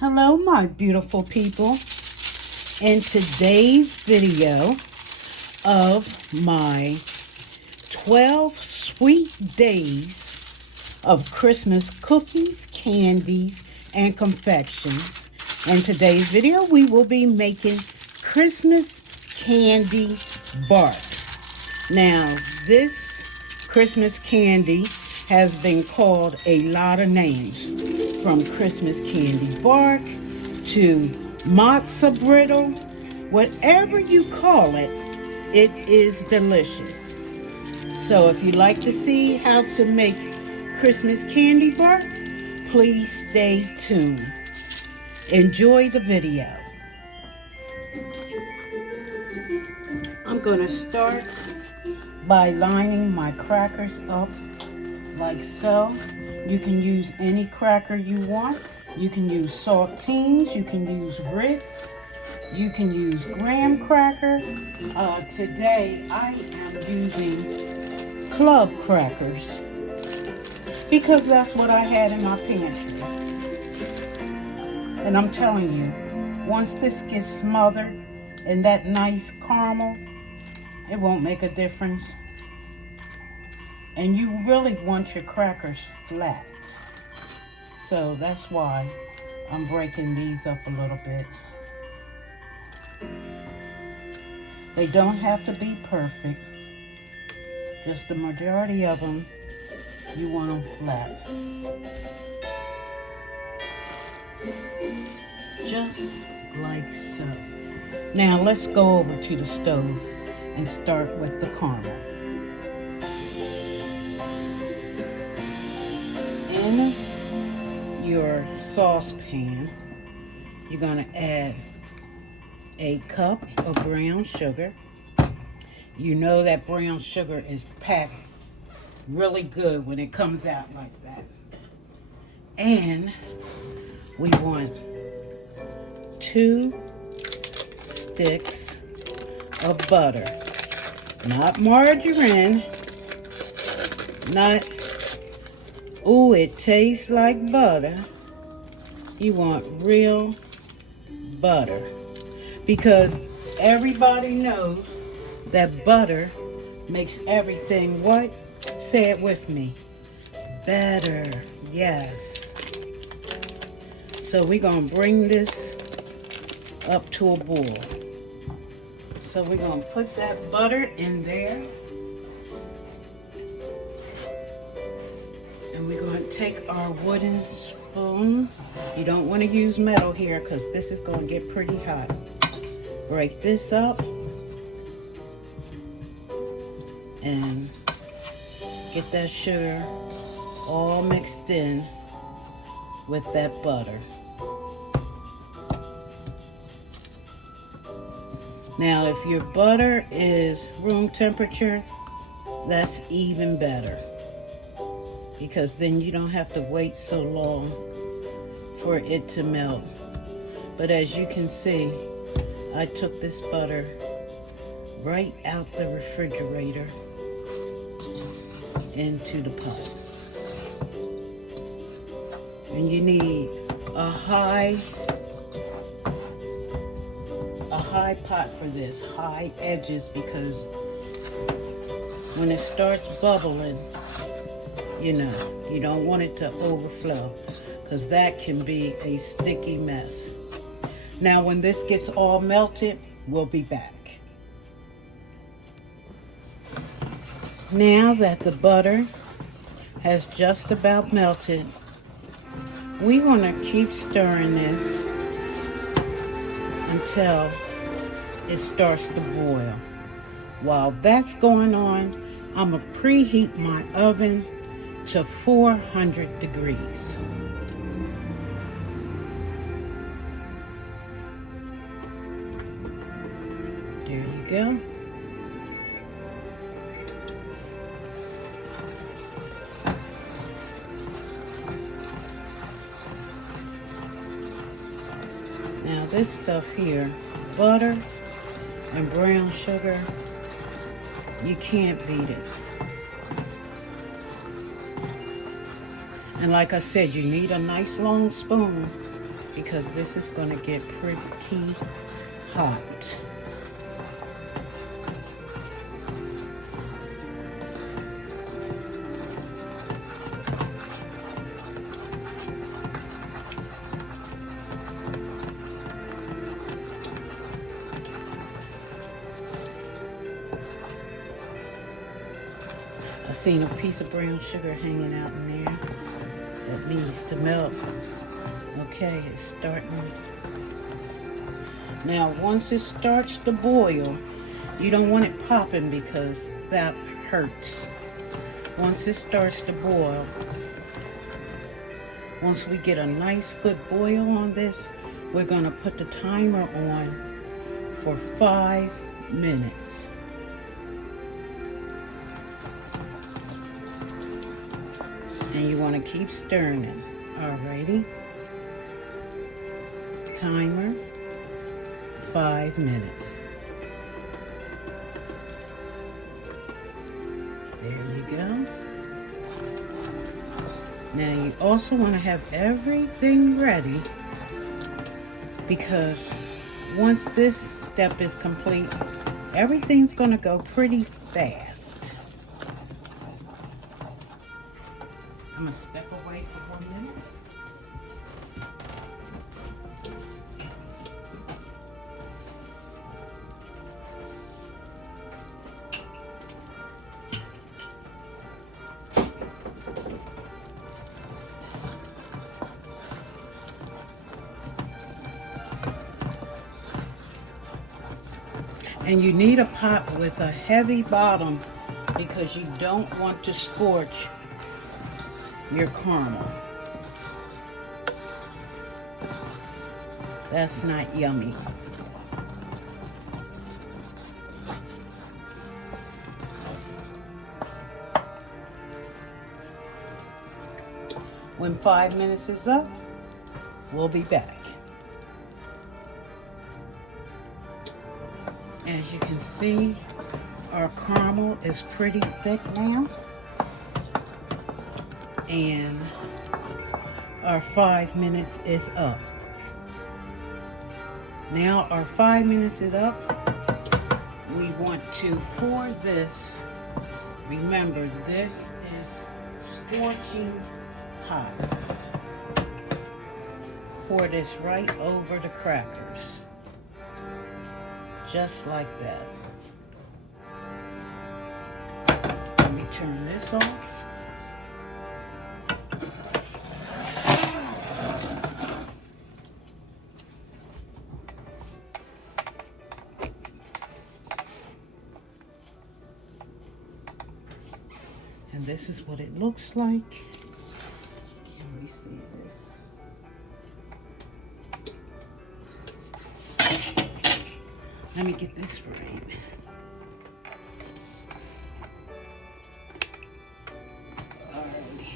Hello, my beautiful people. In today's video of my 12 sweet days of Christmas cookies, candies, and confections. In today's video, we will be making Christmas candy bark. Now, this Christmas candy has been called a lot of names, from Christmas candy bark to matzo brittle. Whatever you call it, it is delicious. So if you'd like to see how to make Christmas candy bark, please stay tuned. Enjoy the video. I'm going to start by lining my crackers up like so. You can use any cracker you want. You can use saltines, you can use ritz, you can use graham cracker. Today I am using club crackers because that's what I had in my pantry. And I'm telling you, once this gets smothered in that nice caramel, it won't make a difference. And you really want your crackers flat. So that's why I'm breaking these up a little bit. They don't have to be perfect. Just the majority of them, you want them flat. Just like so. Now let's go over to the stove and start with the caramel. In your saucepan, you're going to add a cup of brown sugar. You know that brown sugar is packed really good when it comes out like that. And we want 2 sticks of butter. Not margarine, not ooh, it tastes like butter. You want real butter. Because everybody knows that butter makes everything what? Say it with me. Better. Yes. So we're going to bring this up to a boil. So we're going to put that butter in there. And we're going to take our wooden spoon. You don't want to use metal here because this is going to get pretty hot. Break this up. And get that sugar all mixed in with that butter. Now, if your butter is room temperature, that's even better, because then you don't have to wait so long for it to melt. But as you can see, I took this butter right out the refrigerator into the pot. And you need a high pot for this, high edges, because when it starts bubbling, you know, you don't want it to overflow, because that can be a sticky mess. Now, when this gets all melted, we'll be back. Now that the butter has just about melted, we want to keep stirring this until it starts to boil. While that's going on, I'm going to preheat my oven to 400 degrees. There you go. Now this stuff here, butter and brown sugar, you can't beat it. And like I said, you need a nice long spoon because this is going to get pretty hot. I seen a piece of brown sugar hanging out in there that needs to melt. Okay, it's starting. Now, once it starts to boil, you don't want it popping because that hurts. Once it starts to boil, once we get a nice good boil on this, we're going to put the timer on for 5 minutes. And you want to keep stirring it. Alrighty. Timer, 5 minutes. There you go. Now you also want to have everything ready, because once this step is complete, everything's going to go pretty fast. I'm going to step away for 1 minute. And you need a pot with a heavy bottom because you don't want to scorch your caramel. That's not yummy. When 5 minutes is up, we'll be back. As you can see, our caramel is pretty thick now. And our 5 minutes is up. Now our 5 minutes is up. We want to pour this. Remember, this is scorching hot. Pour this right over the crackers. Just like that. Let me turn this off. And this is what it looks like. Can we see this? Let me get this right. Alrighty.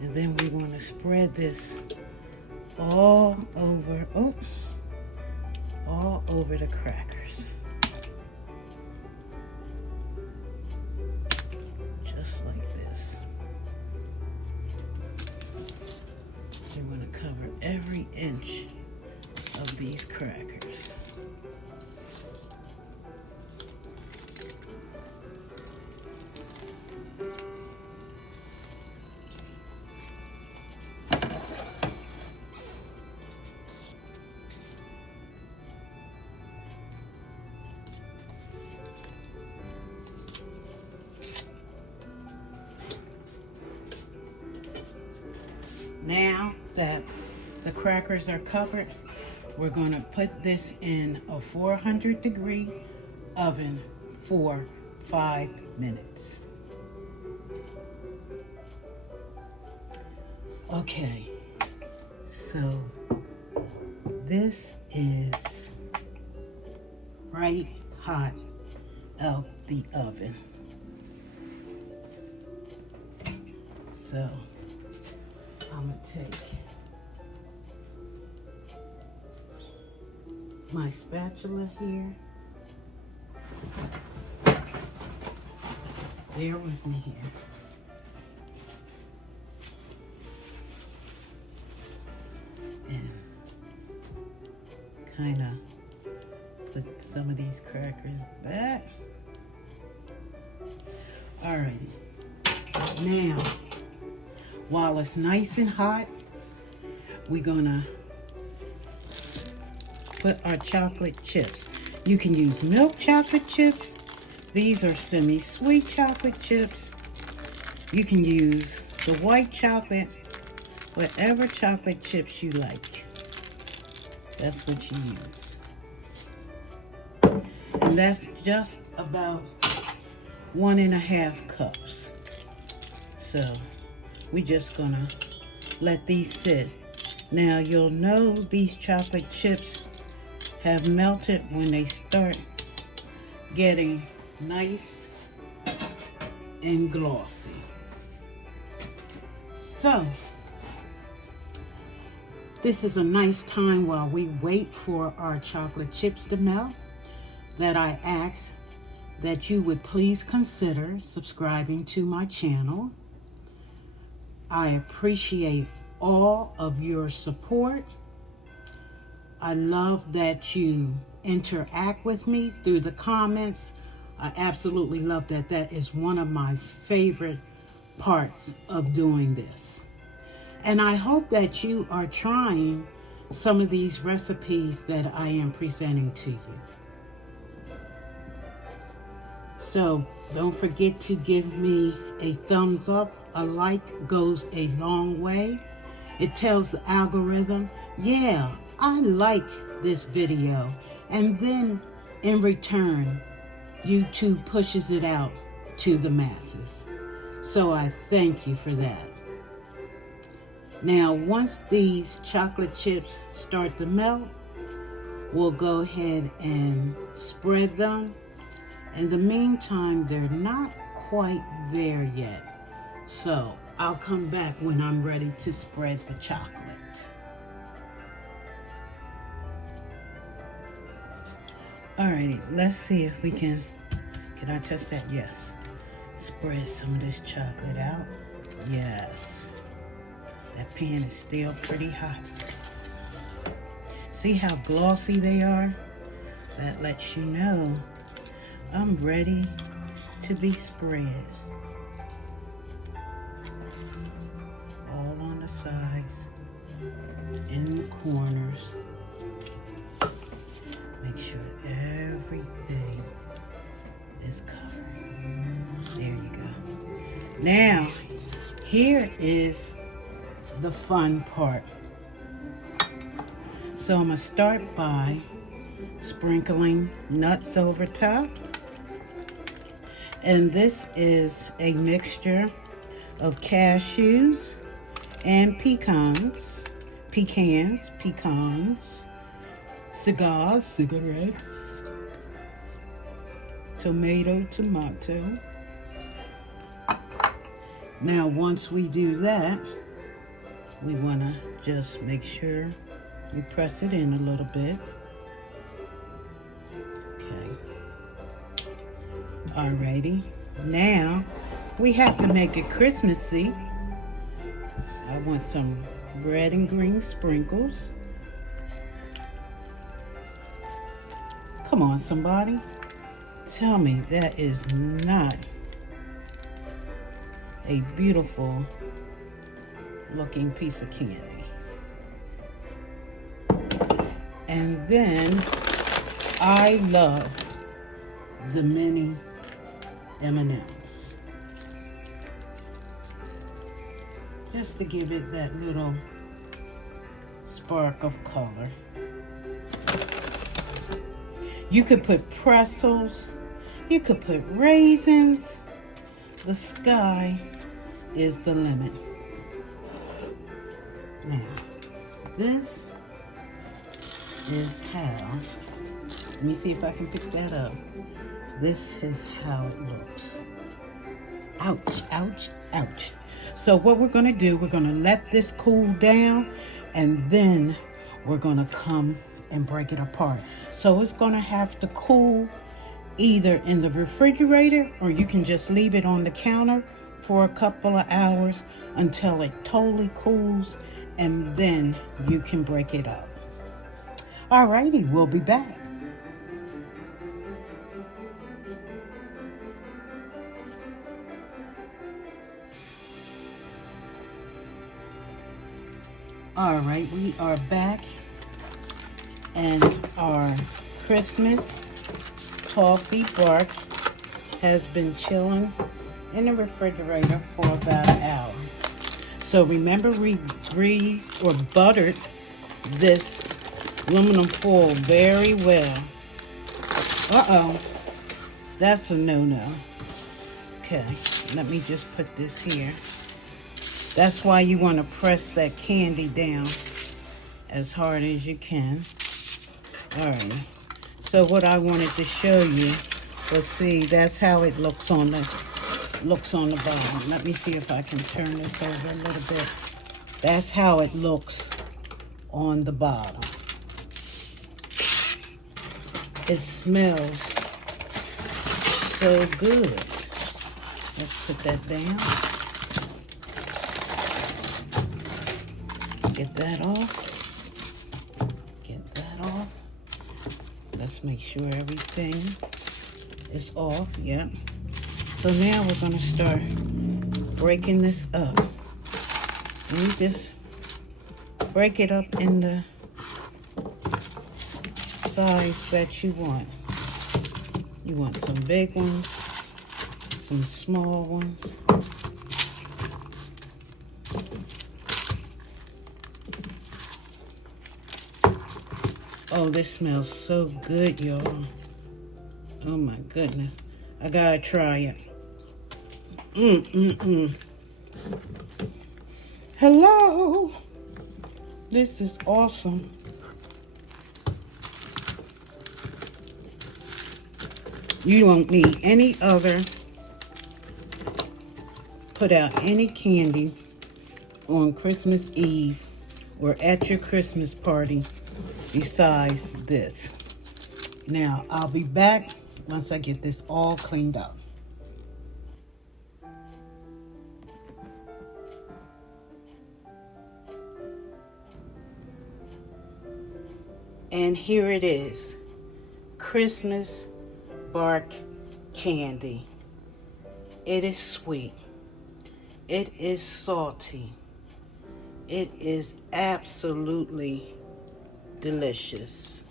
And then we want to spread this all over, all over the crackers. Just like this. You want to cover every inch of these crackers. Now that the crackers are covered, we're going to put this in a 400-degree oven for 5 minutes. Okay, so this is right hot out the oven. So I'm going to take my spatula here. Bear with me here. kind of put some of these crackers back. Alrighty. Now, while it's nice and hot, we're gonna put our chocolate chips. You can use milk chocolate chips. These are semi-sweet chocolate chips. You can use the white chocolate, whatever chocolate chips you like. That's what you use. And that's just about 1.5 cups. So we're just gonna let these sit. Now you'll know these chocolate chips have melted when they start getting nice and glossy. So this is a nice time while we wait for our chocolate chips to melt that I ask that you would please consider subscribing to my channel. I appreciate all of your support. I love that you interact with me through the comments. I absolutely love that. That is one of my favorite parts of doing this. And I hope that you are trying some of these recipes that I am presenting to you. So don't forget to give me a thumbs up. A like goes a long way. It tells the algorithm, yeah, I like this video. And then in return, YouTube pushes it out to the masses. So I thank you for that. Now, once these chocolate chips start to melt, we'll go ahead and spread them. In the meantime, they're not quite there yet. So I'll come back when I'm ready to spread the chocolate. Alrighty, let's see if we can I touch that? Yes. Spread some of this chocolate out. Yes. That pan is still pretty hot. See how glossy they are? That lets you know I'm ready to be spread. All on the sides, in the corners. Make sure everything is covered. There you go. Now, here is the fun part. So I'm going to start by sprinkling nuts over top. And this is a mixture of cashews and pecans, cigarettes, tomato. Now, once we do that, we want to just make sure we press it in a little bit. Okay. Alrighty. Now, we have to make it Christmassy. I want some red and green sprinkles. Come on, somebody. Tell me that is not a beautiful looking piece of candy. And then I love the mini M&Ms. Just to give it that little spark of color. You could put pretzels. You could put raisins. The sky is the limit. Now, this is how, let me see if I can pick that up. This is how it looks. Ouch, ouch, ouch. So what we're gonna do, we're gonna let this cool down, and then we're gonna come and break it apart. So it's gonna have to cool either in the refrigerator, or you can just leave it on the counter for a couple of hours until it totally cools, and then you can break it up. Alrighty, we'll be back. Alright, we are back, and our Christmas toffee bark has been chilling in the refrigerator for about an hour. So remember, we greased or buttered this aluminum foil very well. Uh-oh, that's a no-no. Okay, let me just put this here. That's why you want to press that candy down as hard as you can. Alright, so what I wanted to show you was, see, that's how it looks on the bottom. Let me see if I can turn this over a little bit. That's how it looks on the bottom. It smells so good. Let's put that down. Get that off. Get that off. Let's make sure everything is off. Yep. So now we're going to start breaking this up. And you just break it up in the size that you want. You want some big ones, some small ones. Oh, this smells so good, y'all. Oh my goodness. I gotta try it. Hello. This is awesome. You don't need any other, put out any candy on Christmas Eve or at your Christmas party besides this. Now, I'll be back once I get this all cleaned up. And here it is, Christmas bark candy. It is sweet. It is salty. It is absolutely delicious.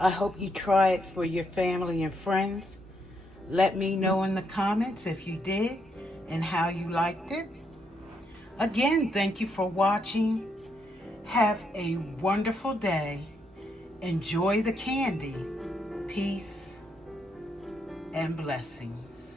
I hope you try it for your family and friends. Let me know in the comments if you did and how you liked it. Again, thank you for watching. Have a wonderful day. Enjoy the candy. Peace and blessings.